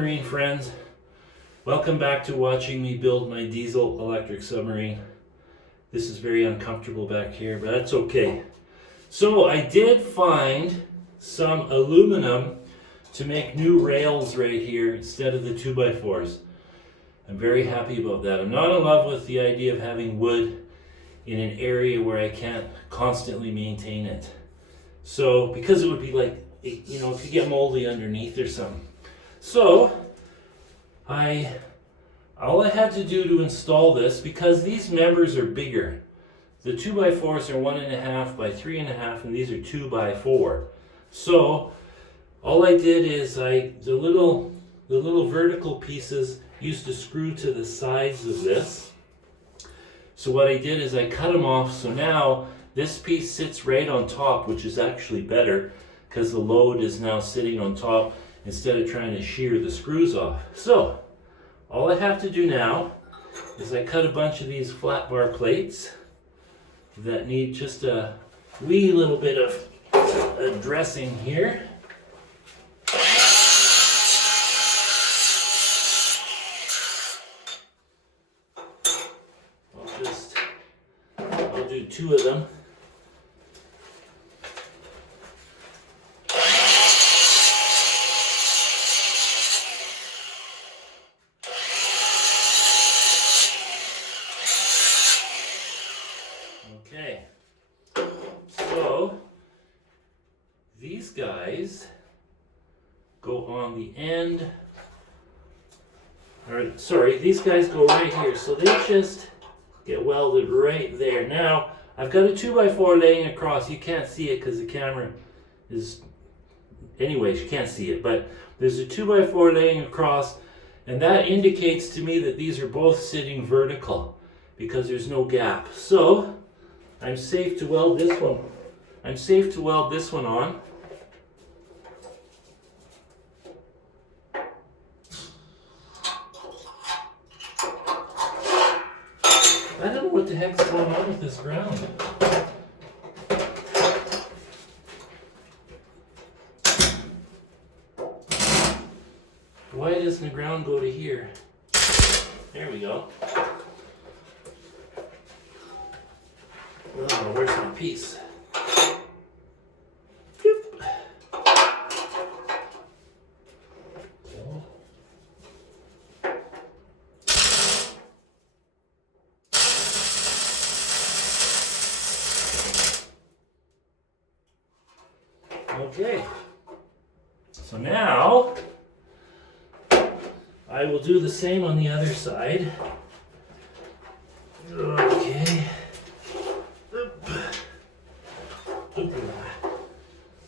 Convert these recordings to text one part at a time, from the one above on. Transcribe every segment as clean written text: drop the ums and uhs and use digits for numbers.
Submarine friends, welcome back to watching me build my diesel electric submarine. This is very uncomfortable back here, but that's okay. So I did find some aluminum to make new rails right here instead of the 2x4s. I'm very happy about that. I'm not in love with the idea of having wood in an area where I can't constantly maintain it. So, because it would be like, you know, it could get moldy underneath or something. So, all I had to do to install this, because these members are bigger. The 2x4s are 1.5 by 3.5, and these are 2x4. So, all I did is the little vertical pieces used to screw to the sides of this. So what I did is I cut them off, so now this piece sits right on top, which is actually better because the load is now sitting on top instead of trying to shear the screws off. So all I have to do now is I cut a bunch of these flat bar plates that need just a wee little bit of dressing here. I'll do 2 of them. Okay, so these guys go on the end, or sorry, these guys go right here, so they just get welded right there. Now, I've got a 2x4 laying across. You can't see it because the camera is, anyways, you can't see it, but there's a 2x4 laying across, and that indicates to me that these are both sitting vertical because there's no gap. So, I'm safe to weld this one. I'm safe to weld this one on. I don't know what the heck's going on with this ground. Why doesn't the ground go to here? There we go. Oh, where's my piece? Yep. Okay, so now I will do the same on the other side. Okay.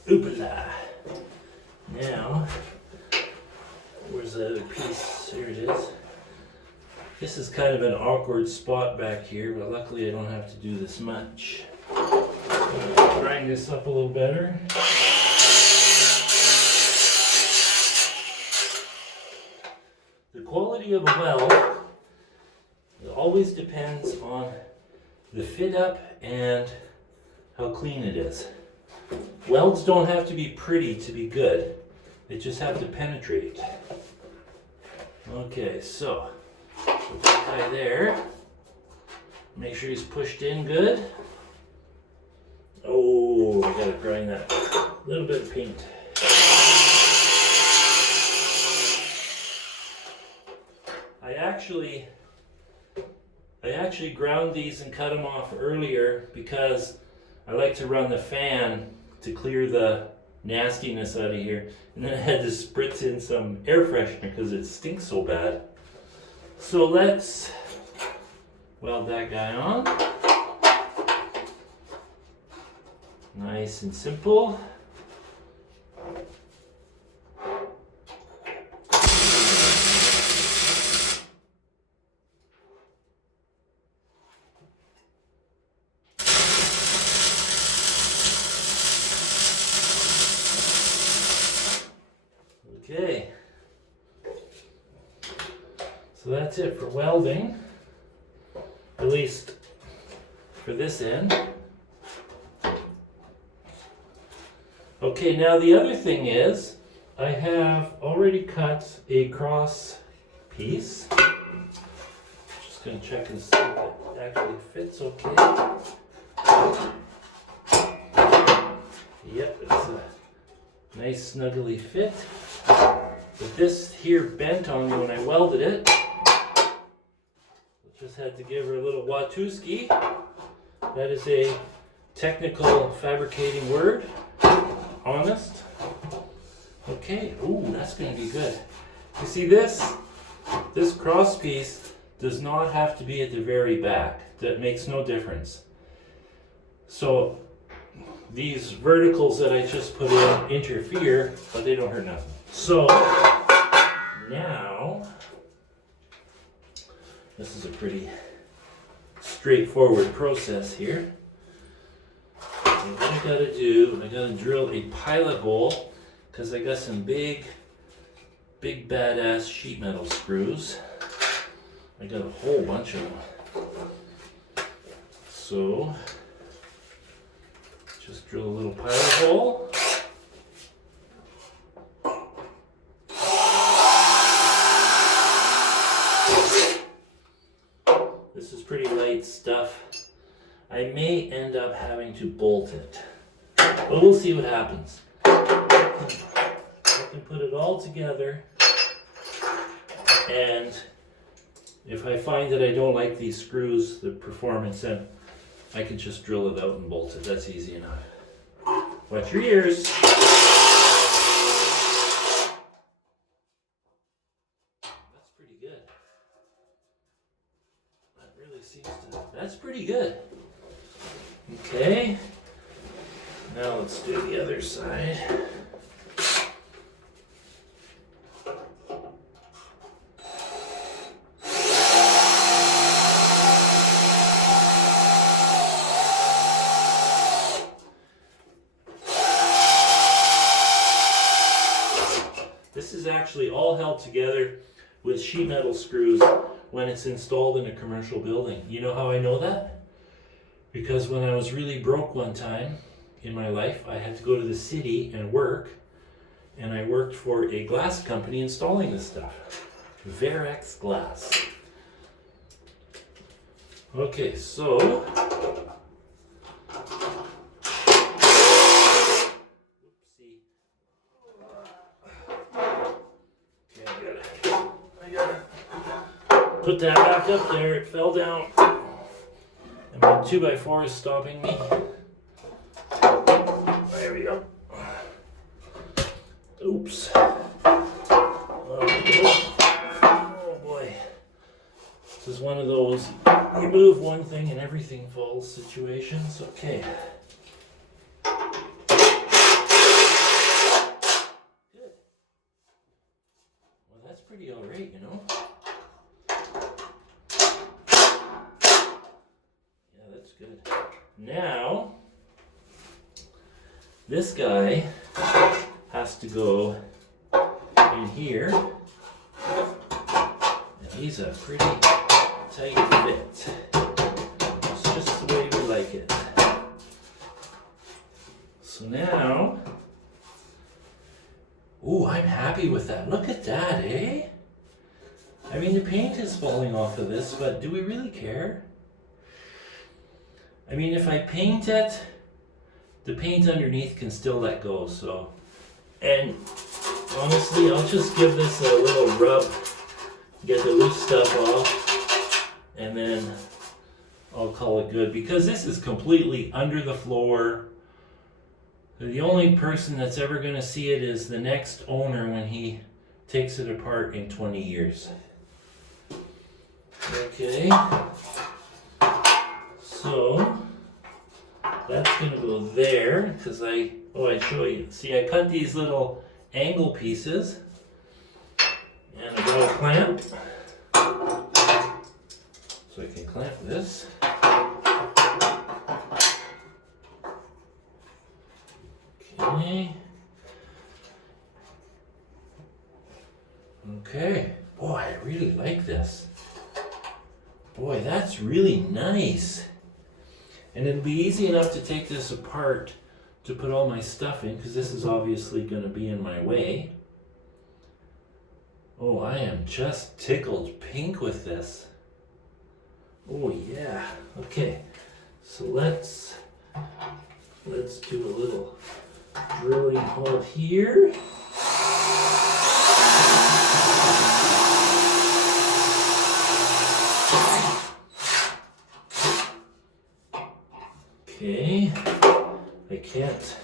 Oopala. Now, where's the other piece? Here it is. This is kind of an awkward spot back here, but luckily I don't have to do this much. Grind this up a little better. The quality of a weld, it always depends on the fit up and how clean it is. Welds don't have to be pretty to be good. They just have to penetrate. Okay, so put that guy there. Make sure he's pushed in good. Oh, I gotta grind that. A little bit of paint. I actually ground these and cut them off earlier because I like to run the fan to clear the nastiness out of here. And then I had to spritz in some air freshener because it stinks so bad. So let's weld that guy on. Nice and simple. Okay, so that's it for welding, at least for this end. Okay, now the other thing is, I have already cut a cross piece. Just gonna check and see if it actually fits okay. Yep, it's a nice snuggly fit. But this here bent on me when I welded it. Just had to give her a little Watuski. That is a technical fabricating word. Honest. Okay, ooh, that's gonna be good. You see this cross piece does not have to be at the very back. That makes no difference. So these verticals that I just put in interfere, but they don't hurt nothing. So now, this is a pretty straightforward process here. And what I gotta do, I gotta drill a pilot hole because I got some big badass sheet metal screws. I got a whole bunch of them. So, just drill a little pilot hole. This is pretty light stuff. I may end up having to bolt it, but we'll see what happens. I can put it all together, and if I find that I don't like these screws, the performance, then I can just drill it out and bolt it. That's easy enough. Watch your ears. That's pretty good. That really seems to, that's pretty good. Okay, now let's do the other side. This is actually all held together with sheet metal screws when it's installed in a commercial building. You know how I know that? Because when I was really broke one time in my life, I had to go to the city and work, and I worked for a glass company installing this stuff. Verex glass. Okay, so oopsie. Okay, I gotta put that back up there. It fell down. And my 2x4 is stopping me. There we go. Oops. Oh boy. This is one of those you move one thing and everything falls situations. Okay. Good. Well, that's pretty alright, you know. Good. Now, this guy has to go in here, and he's a pretty tight fit. It's just the way we like it. So now, ooh, I'm happy with that. Look at that, eh? I mean, the paint is falling off of this, but do we really care? I mean, if I paint it, the paint underneath can still let go, so. And honestly, I'll just give this a little rub, get the loose stuff off, and then I'll call it good. Because this is completely under the floor. The only person that's ever going to see it is the next owner when he takes it apart in 20 years. Okay. So that's going to go there because I'd show you. See, I cut these little angle pieces and I got a clamp. So I can clamp this. Okay. Okay. Boy, I really like this. Boy, that's really nice. And it'll be easy enough to take this apart to put all my stuff in, because this is obviously going to be in my way. Oh, I am just tickled pink with this. Oh yeah. Okay. So let's do a little drilling hole here. Okay. I can't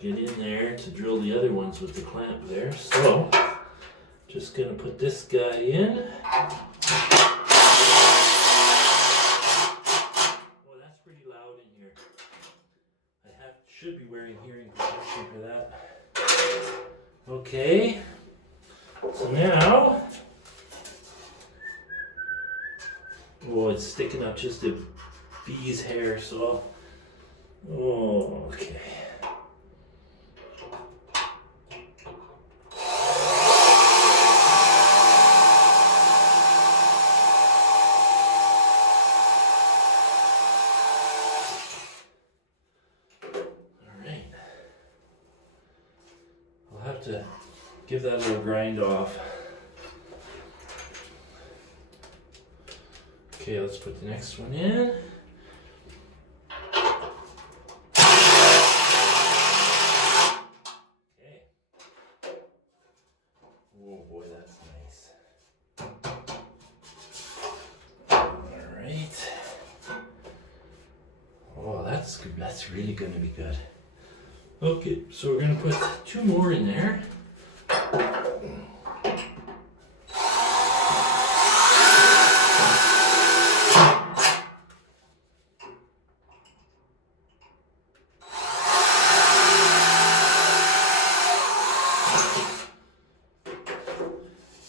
get in there to drill the other ones with the clamp there, so just gonna put this guy in. Oh, that's pretty loud in here. Should be wearing hearing protection for that. Okay, so now, oh, it's sticking up just a bee's hair, so, oh, okay. To give that a little grind off. Okay, let's put the next one in. Okay. Oh boy, that's nice. All right. Oh, that's good. That's really going to be good. Okay, so we're going to put 2 more in there.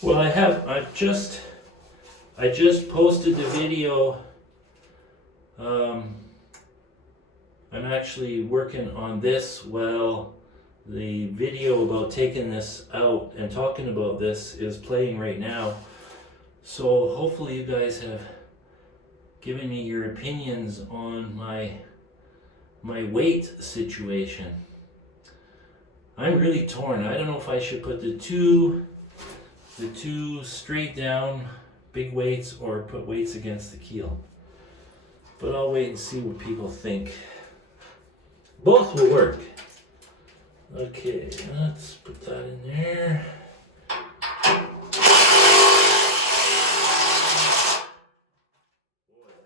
Well, I just posted the video. I'm actually working on this while the video about taking this out and talking about this is playing right now. So hopefully you guys have given me your opinions on my weight situation. I'm really torn. I don't know if I should put the two straight down big weights or put weights against the keel. But I'll wait and see what people think. Both will work. Okay, let's put that in there. Boy,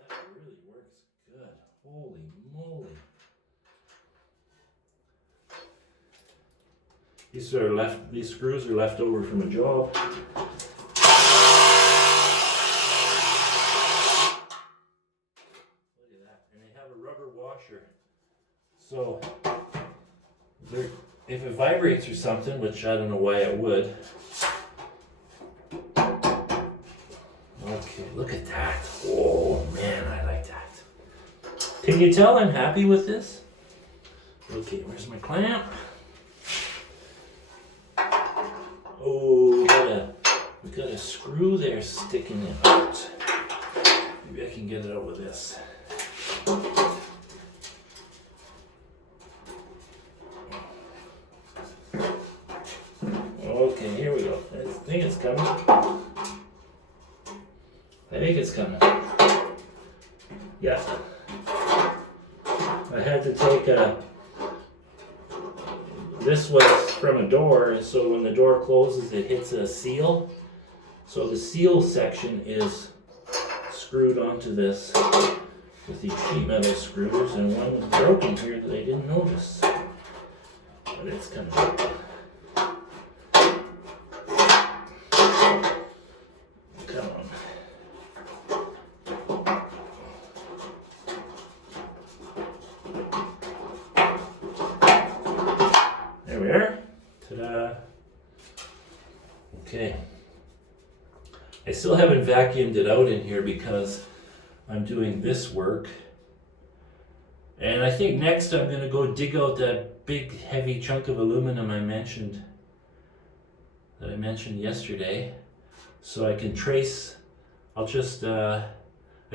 that really works good. Holy moly. These screws are left over from a job. Look at that. And they have a rubber washer. So if it vibrates or something, which I don't know why it would. Okay, look at that. Oh man, I like that. Can you tell I'm happy with this? Okay, where's my clamp? Oh, we got a screw there sticking it out. Maybe I can get it out with this. Okay, here we go. I think it's coming. I think it's coming. Yeah. I had to take this was from a door, so when the door closes it hits a seal. So the seal section is screwed onto this with these sheet metal screws, and one was broken here that I didn't notice. But it's coming out. Come on. There we are. Ta-da. Okay. I still haven't vacuumed it out in here because I'm doing this work. And I think next I'm going to go dig out that big heavy chunk of aluminum I mentioned yesterday, so I can trace. I'll just I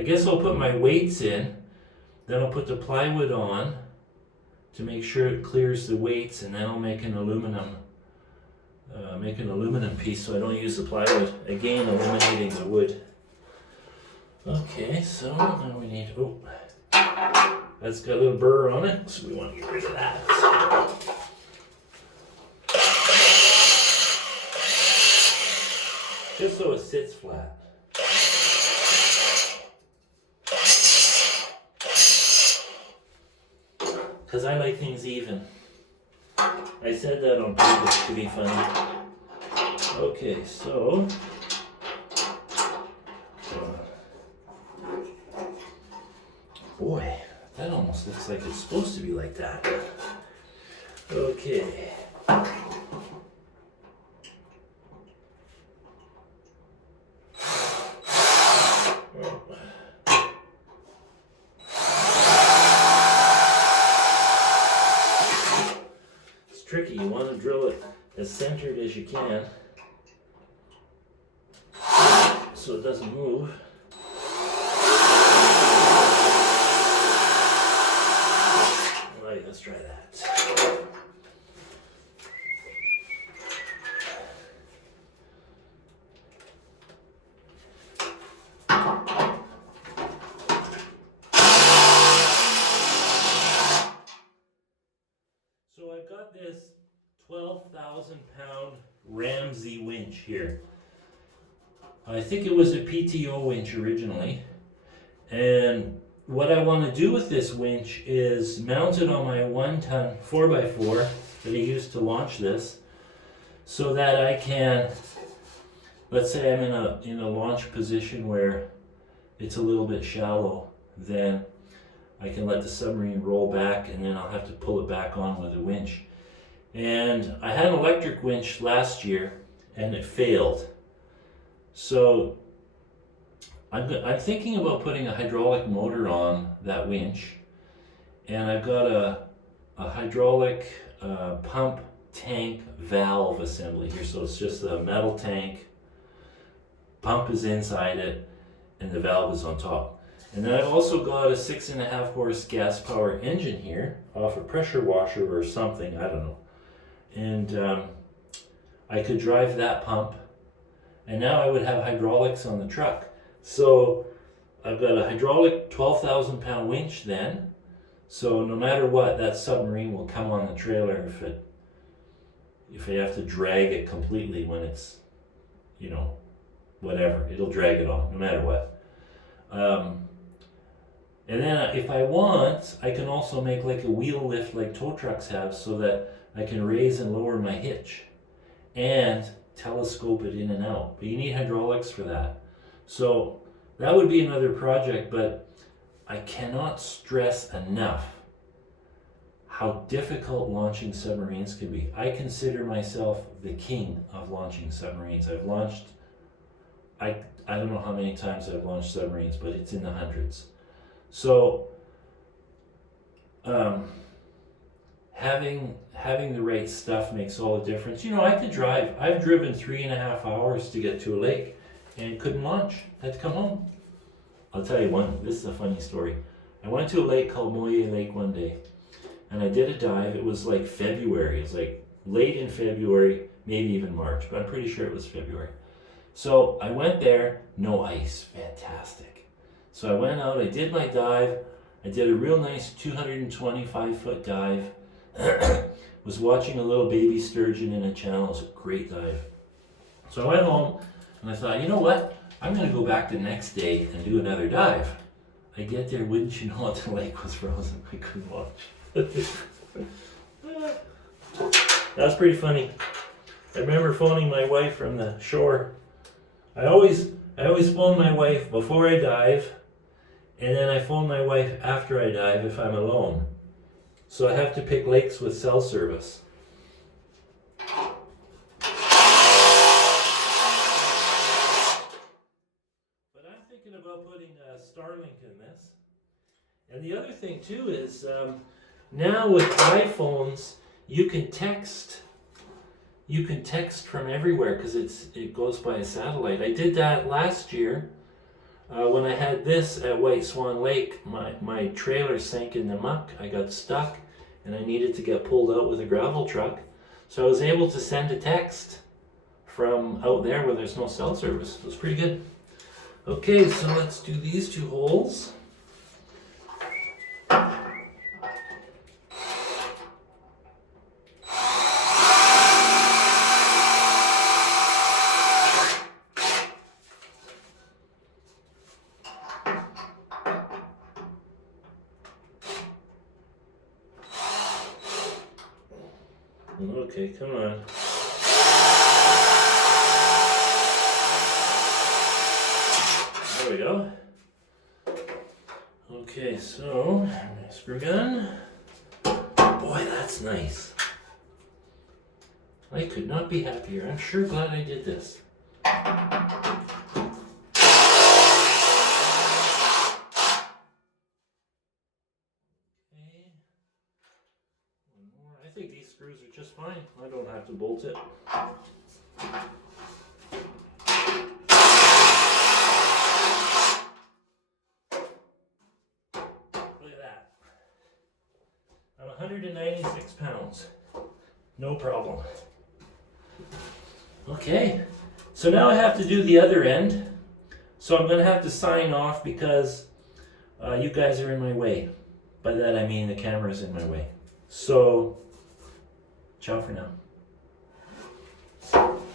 guess I'll put my weights in, then I'll put the plywood on to make sure it clears the weights, and then I'll make an aluminum make an aluminum piece so I don't use the plywood. Again, eliminating the wood. Okay, so now we need, oh, that's got a little burr on it, so we want to get rid of that. Just so it sits flat. Because I like things even. I said that on purpose to be funny. Okay, so boy, that almost looks like it's supposed to be like that. Okay. It's tricky. You want to drill it as centered as you can so it doesn't move. Right, let's try that. So I've got this 12,000-pound Ramsey winch here. I think it was a PTO winch originally, and what I want to do with this winch is mount it on my 1-ton 4x4 that I used to launch this, so that I can, let's say I'm in a launch position where it's a little bit shallow, then I can let the submarine roll back and then I'll have to pull it back on with a winch. And I had an electric winch last year and it failed. So I'm thinking about putting a hydraulic motor on that winch, and I've got a hydraulic pump tank valve assembly here. So it's just a metal tank, pump is inside it, and the valve is on top. And then I've also got a 6.5 horse gas power engine here off a pressure washer or something, I don't know. And I could drive that pump, and now I would have hydraulics on the truck. So I've got a hydraulic 12,000-pound winch then. So no matter what, that submarine will come on the trailer if I have to drag it completely when it's, you know, whatever. It'll drag it on no matter what. And then if I want, I can also make like a wheel lift like tow trucks have, so that I can raise and lower my hitch and telescope it in and out. But you need hydraulics for that. So that would be another project, but I cannot stress enough how difficult launching submarines can be. I consider myself the king of launching submarines. I've launched, I don't know how many times I've launched submarines, but it's in the hundreds. So having the right stuff makes all the difference. You know, I could drive. I've driven 3.5 hours to get to a lake and couldn't launch. Had to come home. I'll tell you one. This is a funny story. I went to a lake called Moyer Lake one day, and I did a dive. It was like February. It was like late in February, maybe even March, but I'm pretty sure it was February. So I went there, no ice, fantastic. So I went out, I did my dive. I did a real nice 225-foot dive. Was watching a little baby sturgeon in a channel. It was a great dive. So I went home and I thought, you know what? I'm going to go back the next day and do another dive. I get there, wouldn't you know it, the lake was frozen. I couldn't launch. That was pretty funny. I remember phoning my wife from the shore. I always phone my wife before I dive, and then I phone my wife after I dive if I'm alone. So I have to pick lakes with cell service. But I'm thinking about putting Starlink in this. And the other thing too is now with iPhones you can text from everywhere because it goes by a satellite. I did that last year when I had this at White Swan Lake. My trailer sank in the muck. I got stuck and I needed to get pulled out with a gravel truck. So I was able to send a text from out there where there's no cell service. It was pretty good. Okay, so let's do these 2 holes. Okay, come on. There we go. Okay, so screw gun. Boy, that's nice. I could not be happier. I'm sure glad I did this. I think these screws are just fine. I don't have to bolt it. Look at that. I'm 196 pounds. No problem. Okay, so now I have to do the other end. So I'm going to have to sign off because you guys are in my way. By that I mean the camera's in my way. So, ciao for now.